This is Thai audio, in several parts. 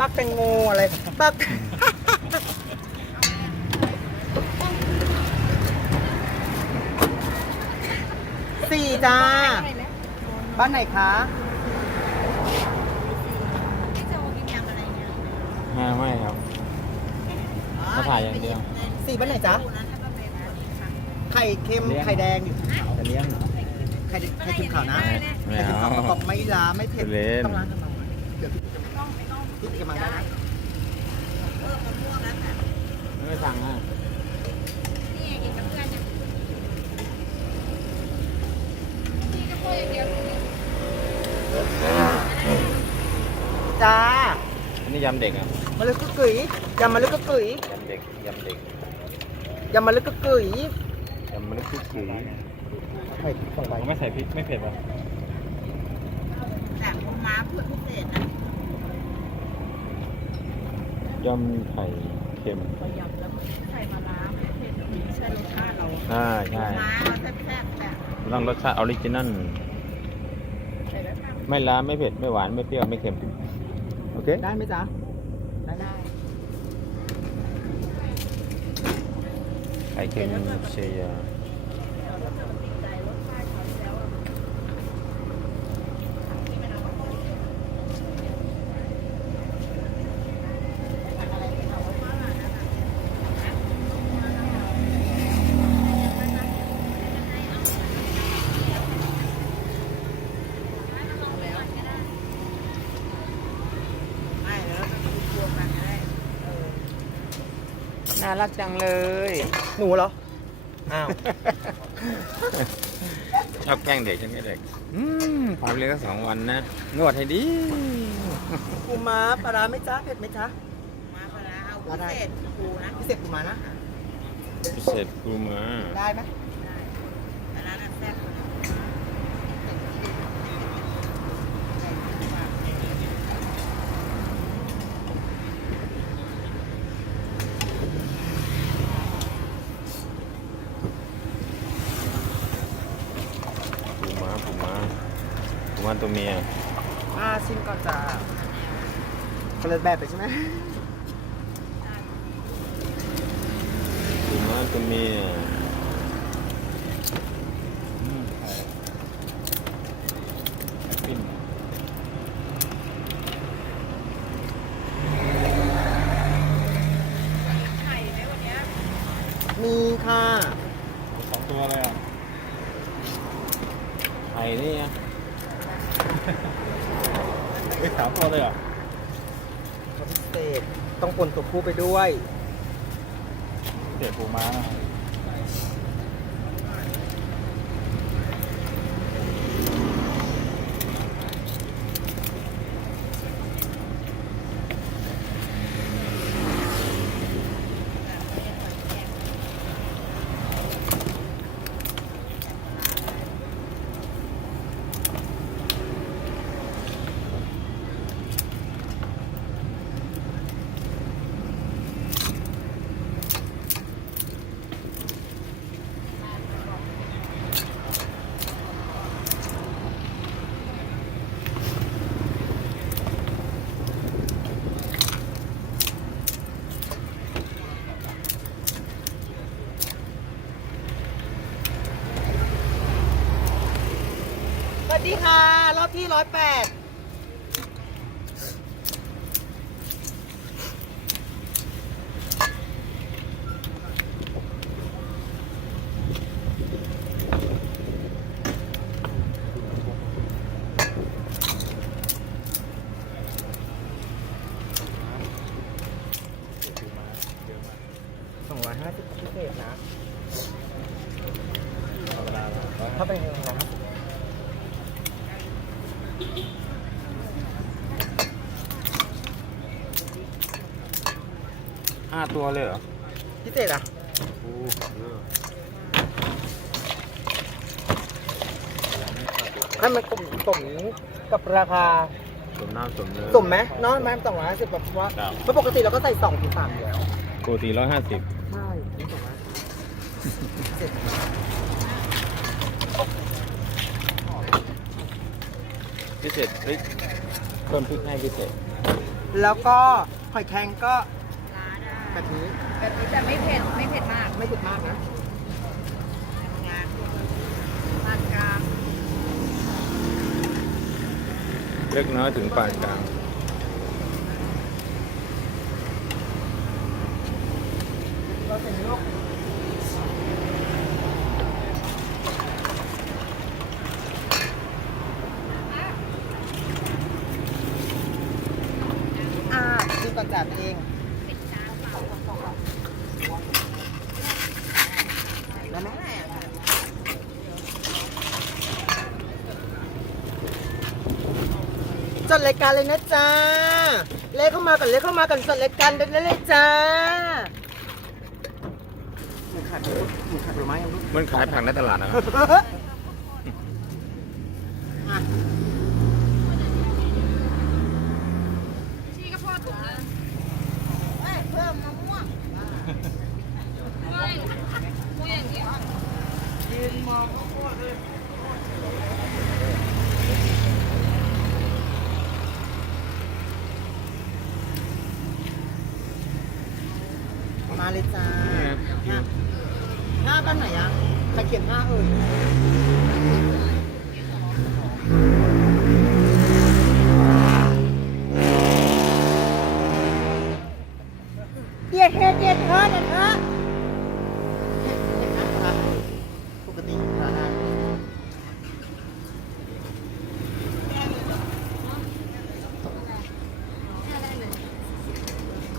บักแตงโมอะไรบักสี่จ้า บ้านไหนคะพี่โจกินยำอะไรเนี่ยไม่ไม่ครับมาถ่ายอย่างเดียวสี่บ้านไหนจ๊ะดูนะถ้าก็เป็นแบบนี้ค่ะไข่เค็มไข่แดงจะเลี้ยงไข่ไข่เค็มขาวนะไม่ไข่เค็มเอาขาวบอกไม่ล้าไม่เผ็ดเล่นต้องล้างกันมาเดี๋ยวพี่ จะพี่จะมาได้นะเออมะม่วงแล้วค่ะไม่สั่งอะนี่ไงกินกับเพื่อนเนี่ยนี่ก็พูดอย่างเดียวจ้าอันนี้ยำเด็กอะมาลึกกึกกึ๋ยยำมาลึกกึกกึ๋ยยำเด็กยำเด็กยำมาลึกกึกกึ๋ยยำมันคือขือไข่สองใบไม่ใส่พริกไม่เผ็ดอะแต่ของม้าพูดพิเศษนะ ยำไข่เค็มพอยำแล้วใส่มะระไม่เผ็ดไม่ใช่รสชาติเราใช่ใช่ม้าแซ่บๆแต่ต้องรสชาติออริจินัลใส่แล้วทไม่ล้าไม่เผ็ดไม่หวานไม่เปรี้ยวไม่เค็มโอเคได้ไหมจ๊ะได้ำได้ไข่เค็มเชียร์ แล้วถ้าเกิดมันติดใจรสชาติเขาแล้วอะที่ไม่เอามาต้มอะไรที่เขาว่าฝรั่งนะคะ ไม่แล้วมันคือรวมกันได้เออ น่ารักจังเลย หนูเหรอ อ้าว ชอบแกล้งเด็กใช่ไหมเด็กอืมพาไปเลี้ยงสักสองวันนะ นวดให้ดี ปูม้าปลาร้าไหมจ๊ะเผ็ดไหมจ๊ะมาปลาร้าเอาพิเศษปูนะพิเศษปูม้านะพิเศษปูมา ได้ไหม ได้ปลาร้าน่ะแซ่บเลย ปูม้าปูม้าปูม้า ตัวเมียอ่าชิมก่อนจ้าคนละแบบไปใช่ไหมปูม้าตัวเมียปิ้น ไข่ไหมวันเนี้ย มีค่ะ สองตัวเลยอะไข่นี่ไงเฮ้ยสามตัวเลยอะ พิเศษต้องปนตัว ผู้ ดีค่ะ รอบที่ร้อยแปดสองร้อยห้าสิบพิเศษนะถ้าเป็นหนึ่งร้อยห้าสิบ ห้า ตัวเลยเหรอพิเศษอะโอ้เยอะให้มันกลมสมกับราคาสมน้ำสมเนื้อสมไหมเนาะแม่สองร้อยห้าสิบแบบว่าครับเพราะปกติเราก็ใส่สองถึงสามอยู่แล้วปกติร้อยห้าสิบใช่นี่สองร้อยเสร็จพิเศษพริกเพิ่มพริกให้พิเศษรแล้วก็หอยแครงก็ ร้านอะแบบนี้แบบนี้แต่ไม่เผ็ดไม่เผ็ดมากไม่เผ็ดมากนะงานปานกลางเล็กน้อยถึงปานกลางเราเป็นโรคอ่าดูก่อนจัดเองแล้วแม่จัด รายการเลยนะจ๊ะเลขเข้ามากันเลขเข้ามากันจัดรายการได้เลยจ้าหมูขัดหมูขัดหรือไม่ยังลูกมันขายผักในตลาดนะครับ อะ ชี้กระเพาะถุงนึง เพิ่มมะม่วง ไม่พูดอย่างเดียว ยืนมองมะม่วงเลยมาเลยจ้า ห้าห้าบ้านไหนอะใครเขียนห้าเอ่ยเดียดเฮ็ดเดียดเฮ็ดนะเธอปกติราคา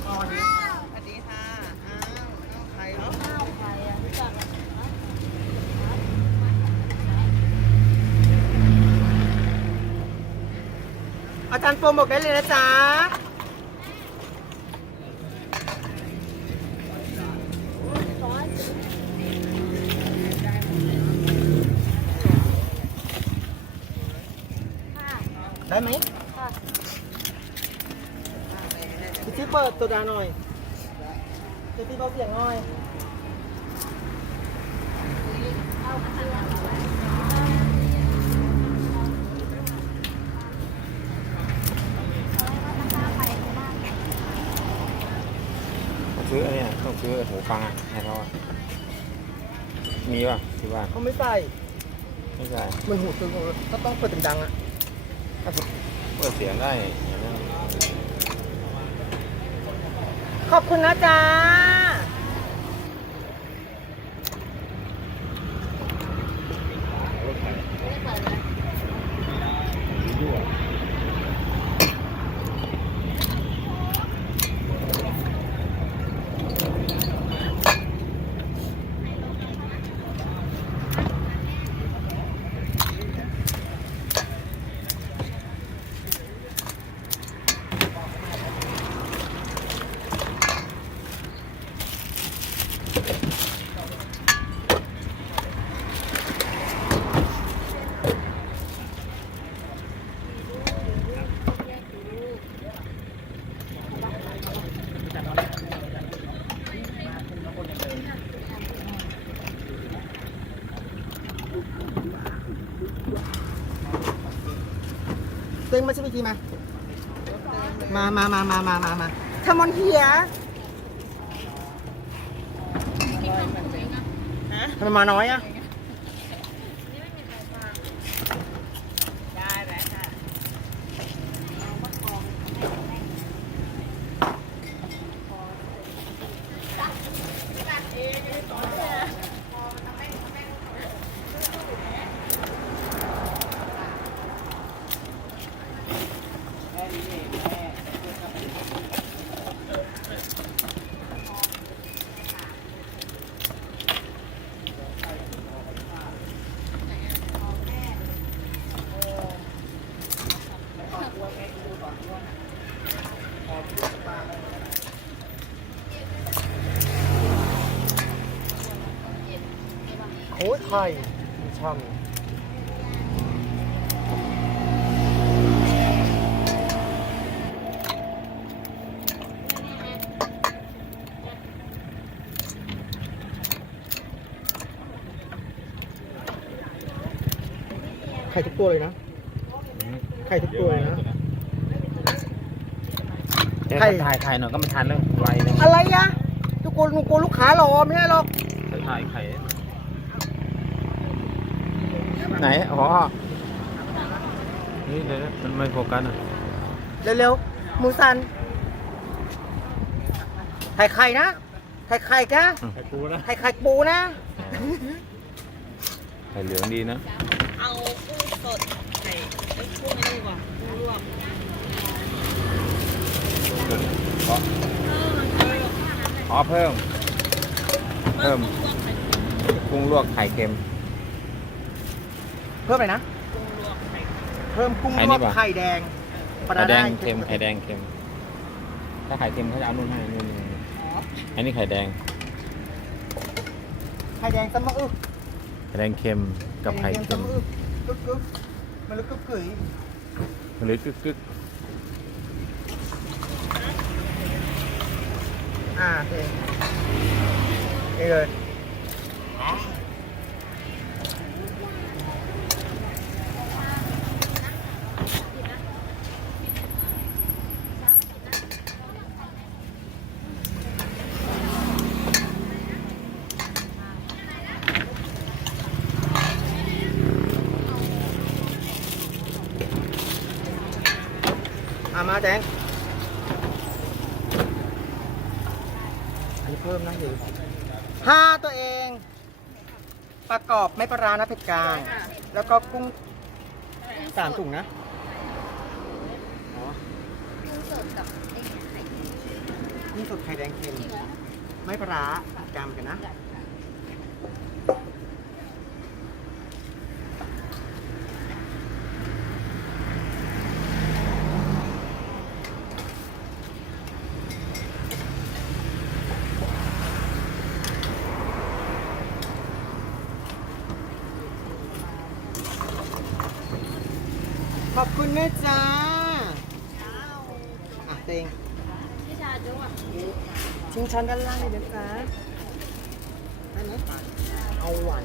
สวัสดีค่ะ อ้าวอ้าวใครเนาะ อาจารย์โฟมบอกได้เลยนะจ๊ะได้ไหมพี่ชี้เปิดตัวดาหน่อยพี่ชี้เบาเสียงหน่อย ต้องซื้ออันเนี้ยต้องซื้อ หูฟังอะให้เขาอะมีป่ะที่บ้านเขาไม่ใส่ ไม่ใช่เหมันหูตึงก็ต้องเปิดดังๆอะถ้าเปิดเสียงได้อย่างนั้น ขอบคุณนะจ๊ะ เต็ง มาชิมอีกทีมา มามามามามามามาทำมอนเฮียทำไมมาน้อยอะ ไข่ช่ำไข่ทุกตัวเลยนะ ไข่ทุกตัวเลยนะแค่ถ่ายถ่ายหน่อยก็ไม่ทันแล้วไวเลยอะไรอะทุกคนหนูกลัวลูกค้ารอไม่ใช่หรอกถ่ายไข่ ไหน อ๋อ นี่เดี๋ยวนะมันไม่โฟกัสอะเร็วๆหมูสันไข่ไข่นะไข่ไข่กะไข่ปูนะไข่ไข่ปูนะไข่เหลืองดีนะ เอากุ้งสดไข่เอ้ยกุ้งไม่ดีกว่ากุ้งลวกอ๋อเพิ่ม เพิ่มกุ้งลวกไข่เค็ม เพิ่มอะไรนะกุ้งลวกไข่เพิ่มกุ้งไข่ลนี่วกปะไข่แดงปลาไข่แดงได้เค็มไข่แดงเค็ม ถ้าไข่เค็มเขาจะเอานู่นให้นู่นนี่อันนี้ไข่แดง ไข่แดงสมะอึกไข่แดงเค็มกับไข่แดงเค็มสมะอึกกึกกึกมันลึกกึกกึ๋ยหรือกึกกึกอ่าโอเคนี่เลย แดงอันนี้เพิ่มนะอยู่ห้าตัวเอง ประกอบไม่ปลาร้านะเผ็ดกลาง แล้วก็กุ้งสามถุงนะอ๋อกุ้งสดกับไอ้ไข่กุ้งสดไข่แดงเค็มไม่ปลาร้าเผ็ดกลางกันนะ ขอบคุณแม่จ้าอะเต็งที่ชาจุ๊อะชิงช้อนด้านล่างเลยนะจ๊ะได้ไหมเอาหวาน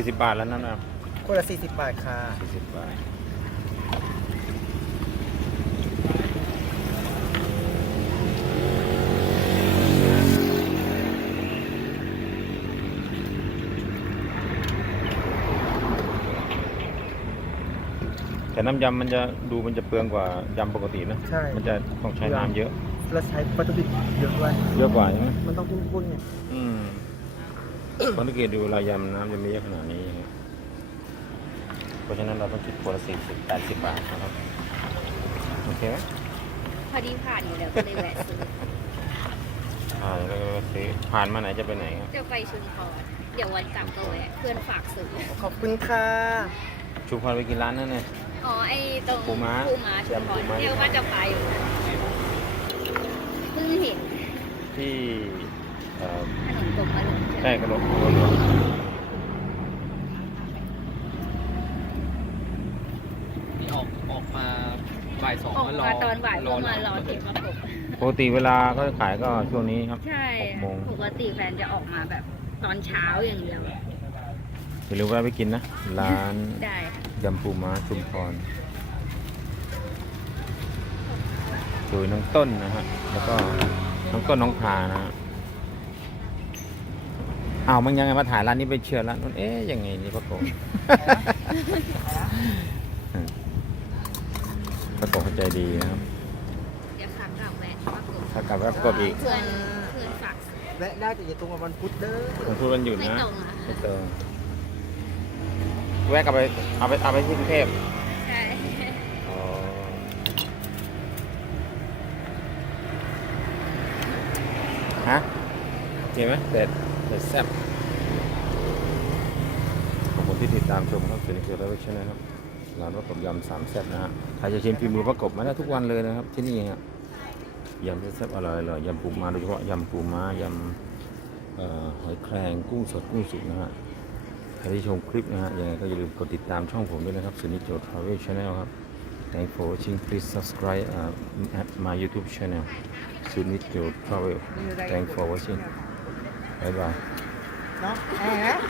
สี่สิบบาทแล้วนั่นนะคนละ40 บาทค่ะ สี่สิบบาท แต่น้ำยำมันจะดูมันจะเปลืองกว่ายำปกตินะ ใช่ มันจะต้องใช้น้ำเยอะ เราใช้วัตถุดิบเยอะด้วย เยอะกว่าใช่ไหมมันต้องคุ้นๆเนี่ย อืม คนที่เกตดูรายยำน้ำจะไม่เยอะขนาดนี้ เพราะฉะนั้นเราต้องคิดคนละสี่สิบแปดสิบบาทนะครับ โอเคไหมพอดีผ่านอยู่แล้วก็เลยแวะซื้อใช่แล้วก็ซื้อผ่านมาไหนจะไปไหนครับ จะไปชุมพรเดี๋ยววันกลับก็แวะเพื่อนฝากซื้อขอบคุณค่ะชูพรไปกินร้านนั่นไงอ๋อไอ้ตรงปูม้าปูม้าชุมพรยำปูม้าเรียกว่าจะไปอยู่เพิ่งเห็นที่ ใช่กระโดดกระโดดนี่ออกออกมาบ่ายสองออกมาตอนบ่ายเพื่อมารอเก็บมากบปกติเวลาเขาขายก็ช่วงนี้ครับใช่หกโมงปกติแฟนจะออกมาแบบตอนเช้าอย่างเดียวอย่าลืมแวะไปกินนะ ร้านได้ค่ะยำปูม้าชุมพรโดยน้องต้นนะฮะ แล้วก็น้องต้นน้องพานะฮะ อ้าวมันยังไงมาถ่ายร้านนี้ไปเชื่อร้านนู้นเอ๊ยยังไงนี่พระโกงพระโกงเข้าใจดีนะครับ เดี๋ยวขากลับแวะมากบถ้ากลับแวะประกบอีกเพื่อนเพื่อนฝากซื้อแวะได้แต่อย่าตรงกับวันพุธเด้อผมพูดวันหยุดไม่นะตรงอะไม่เติมแวะกลับไปเอาไปเอาไปที่กรุงเทพใช่อ๋อฮะเห็นไหมเด็ดเด็ด แซ่บขอบคุณที่ติดตามชมครับเซนิเกอร์เรชั่นนะครับร้านประกบยำสามแซ่บนะฮะใครจะชิมฝีมือประกบมาได้ทุกวันเลยนะครับ ที่นี่ฮะยำแซ่บอร่อยๆยำปูม้าโดยเฉพาะยำปูม้ายำหอยแครงกุ้งสดกุ้งสุกนะฮะใครที่ชมคลิปนะฮะยังไงก็อย่าลืมกดติดตามช่องผมด้วยนะครับสุนิจโจ Travel Channel ครับ Thanks for watching please subscribe uh, at my YouTube channel สุนิจโจ Travel Thanks for watching bye bye เนาะแอะ